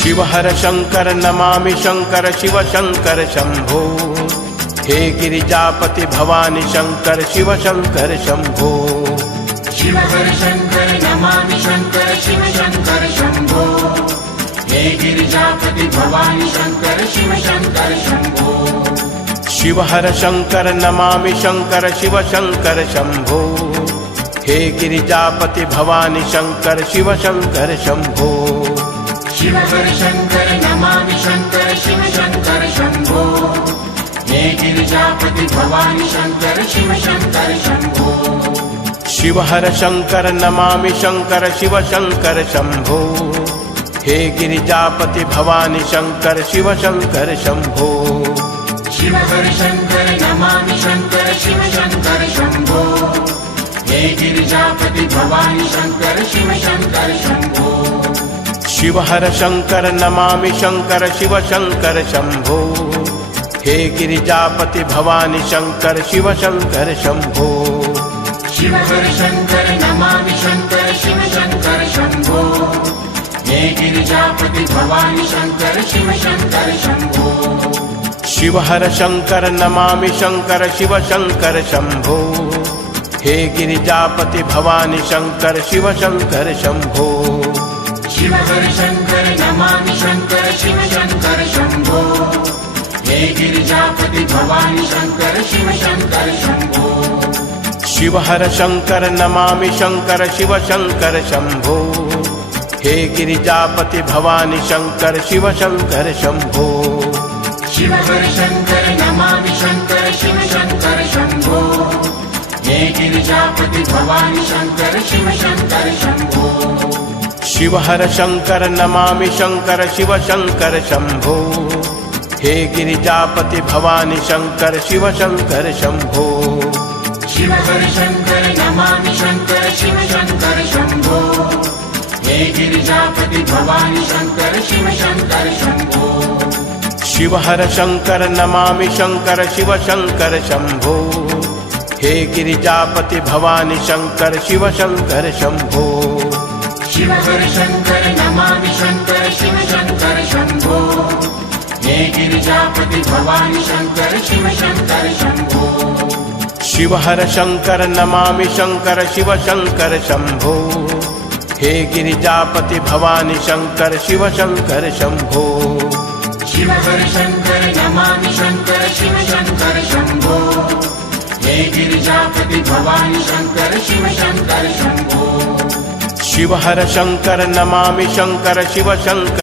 Shiv हर Shankar Namami Shankar Shiv Shankar Shambho. हे Girijapati Bhavani Shankar Shiv Shankar Shambho. Shiv हर Shankar Namami Shankar Shiv Shankar Shambho. हे Girijapati Bhavani Shankar Shiv Shankar Shambho. Shiv हर Shankar Namami Shankar Shiv Shankar Shambho. हे Girijapati Bhavani Shankar Shiv Shankar Shambho. Shiv हर Shankar Namami Shankar Shiv Shankar Shambho. हे Girijapati Bhavani Shankar Shiv Shankar Shambho. Shiv हर Shankar Namami Shankar Shiv Shankar Shambho. हे Girijapati Bhavani Shankar Shiv Shankar Shambho. Shiv हर Shankar Namami Shankar Shiv Shankar Shambho. हे Girijapati Bhavani Shankar Shiv Shankar Shambho. Shiv हर Shankar Namami Shankar Shiv Shankar Shambho. हे Girijapati Bhavani Shankar Shiv Shankar Shambho. Shiv हर Shankar Namami Shankar Shiv Shankar Shambho. हे Girijapati Bhavani Shankar Shiv Shankar Shambho. Shiv हर Shankar Namami Shankar Shiv Shankar Shambho. हे Girijapati Bhavani Shankar Shiv Shankar Shambho. Shiv हर Shankar Namami Shankar Shiv Shankar Shambho. हे Girijapati Bhavani Shankar Shiv Shankar Shambho. Shiv हर Shankar Namami Shankar Shiv Shankar Shambho. हे Girijapati Bhavani Shankar Shiv Shankar Shambho. Shiv हर Shankar Namami Shankar Shiv Shankar Shambho. हे Girijapati Bhavani Shankar Shiv Shankar Shambho. Shiv हर Shankar Namami Shankar Shiv Shankar Shambho. हे Girijapati Bhavani Shankar Shiv Shankar Shambho. Shiv हर Shankar Namami Shankar Shiv Shankar Shambho. हे Girijapati Bhavani Shankar Shiv Shankar Shambho. Shiv हर Shankar Namami Shankar Shiv Shankar Shambho. हे Girijapati Bhavani Shankar Shiv Shankar Shambho. Shiv हर Shankar Namami Shankar Shiv Shankar Shambho. हे Girijapati Bhavani Shankar Shiv Shankar Shambho. Shiv हर Shankar Namami Shankar Shiv Shankar Shambho. हे Girijapati Bhavani Shankar Shiv Shankar Shambho. Shiv हर Shankar Namami Shankar Shiv Shankar Shambho. हे Girijapati Bhavani Shankar Shiv Shankar Shambho. Shiv हर Shankar Namami Shankar Shiv Shankar